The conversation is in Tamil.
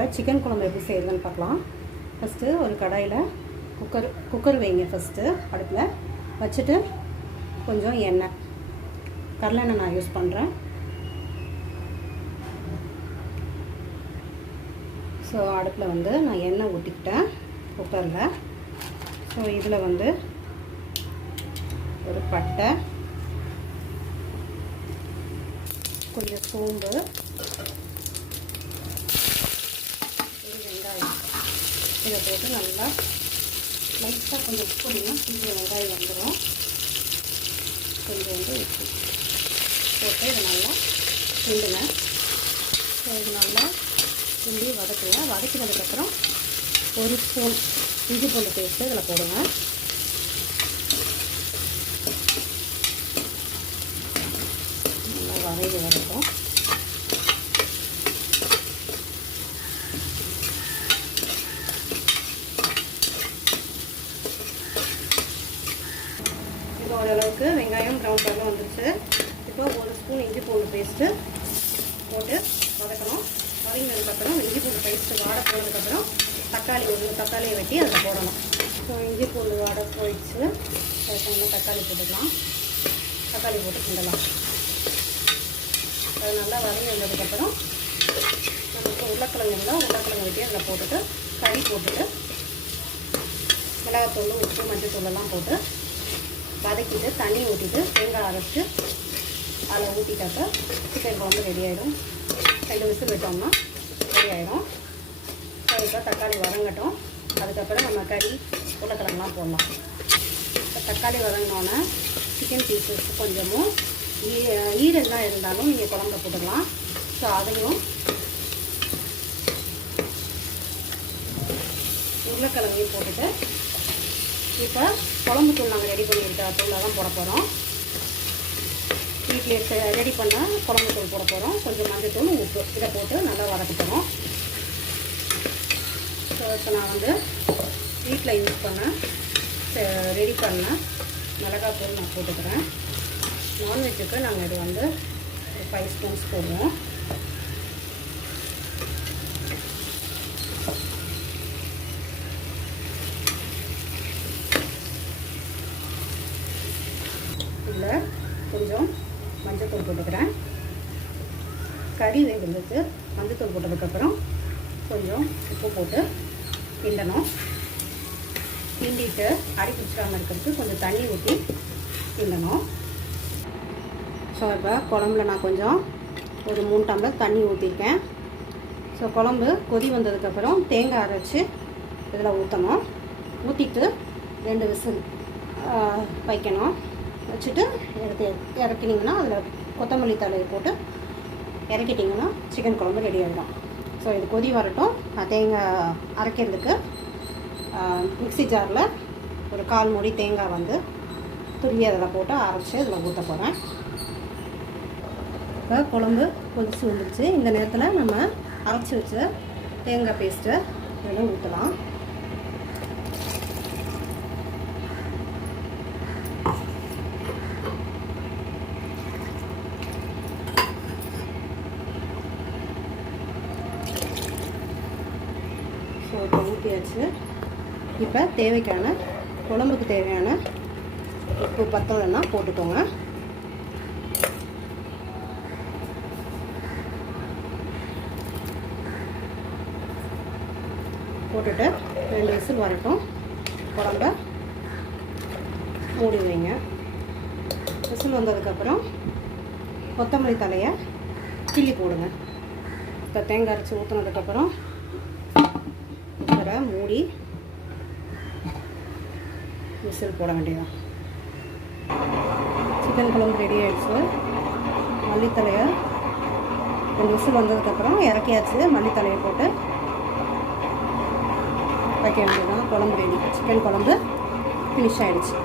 இப்போ சிக்கன் குழம்பு எப்படி செய்யறதுன்னு பார்க்கலாம். ஃபஸ்ட்டு ஒரு கடாயில் குக்கர் வைங்க. ஃபஸ்ட்டு அடுப்பில் வச்சுட்டு கொஞ்சம் எண்ணெய், கடலெண்ணெய் நான் யூஸ் பண்ணுறேன். ஸோ அடுப்பில் வந்து நான் எண்ணெய் ஊற்றிக்கிட்டேன் குக்கரில். ஸோ இதில் வந்து ஒரு பட்டை, கொஞ்சம் சோம்பு, ஒரு வெங்காயம் இதை போட்டு நல்லா லைட்டாக கொஞ்சம் உப்பு போட்டிங்கன்னா சீக்கிரம் வெங்காயம் வந்துடும். கொஞ்சம் வந்து உப்பு போட்டு இதை நல்லா கிண்டுங்க. ஸோ இது நல்லா கிண்டி வதக்குங்க. வதக்கினதுக்கப்புறம் ஒரு ஸ்பூன் இஞ்சி பூண்டு பேஸ்ட்டு இதில் போடுங்க. நல்லா வதங்கி வரட்டும். இப்போ ஓரளவுக்கு வெங்காயம் ப்ரௌன் கலரில் வந்துருச்சு. இப்போ ஒரு ஸ்பூன் இஞ்சி பூண்டு பேஸ்ட்டு போட்டு வதக்கணும். வதங்கினதுக்கப்புறம் இஞ்சி பூண்டு பேஸ்ட்டு வாடை போனதுக்கப்புறம் தக்காளியை வெட்டி அதில் போடணும். ஸோ இஞ்சி பூண்டு வாடை போயிடுச்சு. அதுக்கு தக்காளி போட்டுக்கலாம். தக்காளி போட்டு கிண்டலாம். அது நல்லா வதங்கி வந்ததுக்கப்புறம் நமக்கு உருளைக்கிழங்கு இருந்தால் உருளைக்கிழங்கு வெட்டி அதில் போட்டுட்டு கறி போட்டுட்டு மிளகாத்தூள், உப்பு, மஞ்சத்தூளெல்லாம் போட்டு வதக்கிட்டு தண்ணி ஊற்றிட்டு தேங்காய் அரைச்சி அதில் ஊற்றிட்டாக்க சிக்கன் குழம்பு ரெடி ஆகிடும். 2 விசில் விட்டோம்னா ரெடி ஆகிடும். ஸோ இப்போ தக்காளி வதங்கட்டும். அதுக்கப்புறம் நம்ம கறி உருளைக்கிழங்குலாம் போடலாம். இப்போ தக்காளி வதங்கினோன்னே சிக்கன் பீசஸ் கொஞ்சமும் ஈரெல்லாம் இருந்தாலும் நீங்கள் குழம்புல போட்டுக்கலாம். ஸோ அதையும் உருளைக்கிழங்கையும் போட்டுட்டு இப்போ குழம்பு தூள் நாங்கள் ரெடி பண்ணியிருக்க தூளில் தான் போட போகிறோம். வீட்டில் ரெடி பண்ண குழம்பு தூள் போட போகிறோம். கொஞ்சம் மஞ்சத்தூள், உப்பு இதை போட்டு நல்லா வதக்க போகிறோம். ஸோ இப்போ நான் வந்து வீட்டில் யூஸ் பண்ண ரெடி பண்ண மிளகாத்தூள் நான் போட்டுக்கிறேன். நான்வெஜ்ஜுக்கு நாங்கள் இது வந்து 5 ஸ்பூன்ஸ் போடுவோம். இதில் கொஞ்சம் மஞ்சத்தூள் போட்டுக்கிறேன். கறி வேகிறதுக்கு மஞ்சத்தூள் போட்டதுக்கப்புறம் கொஞ்சம் உப்பு போட்டு கிண்டணும். கிண்டிட்டு அடி பிடிச்சிடாமல் இருக்கிறதுக்கு கொஞ்சம் தண்ணி ஊற்றி கிண்டணும். ஸோ இப்போ குழம்புல நான் கொஞ்சம் ஒரு 3 டம்ளர் தண்ணி ஊற்றிருக்கேன். ஸோ குழம்பு கொதி வந்ததுக்கப்புறம் தேங்காய் அரைச்சி இதில் ஊற்றணும். ஊற்றிட்டு 2 விசில் வைக்கணும். வச்சுட்டு இறக்கினீங்கன்னா அதில் கொத்தமல்லி தழையை போட்டு இறக்கிட்டிங்கன்னா சிக்கன் குழம்பு ரெடி ஆகிடும். ஸோ இது கொதி வரட்டும். தேங்காய் அரைக்கிறதுக்கு மிக்ஸி ஜாரில் ஒரு 1/4 மூடி தேங்காய் வந்து துருவி அதில் போட்டு அரைச்சி அதில் ஊற்ற போகிறேன். இப்போ குழம்பு கொதிச்சு வந்துடுச்சு. இந்த நேரத்தில் நம்ம அரைச்சி வச்ச தேங்காய் பேஸ்ட்டை இதில் ஊற்றலாம். ஸோ இப்போ ஊற்றியாச்சு. இப்போ தேவைக்கான குழம்புக்கு தேவையான உப்பு பத்தலைன்னா போட்டுக்கோங்க. போட்டுட்டு 2 விசில் வரட்டும். குழம்ப மூடி வைங்க. விசில் வந்ததுக்கப்புறம் கொத்தமல்லி தலையை கிள்ளி போடுங்க. இப்போ தேங்காய் அரைச்சி ஊற்றினதுக்கப்புறம் குக்கரை மூடி விசில் போட வேண்டியதான். சிக்கன் குழம்பு ரெடி ஆகிடுச்சு. மல்லித்தலையை 2 விசில் வந்ததுக்கப்புறம் இறக்கியாச்சு. மல்லித்தலையை போட்டு வைக்க வேண்டியதான். குழம்பு ரெடி. சிக்கன் குழம்பு ஃபினிஷ் ஆகிடுச்சு.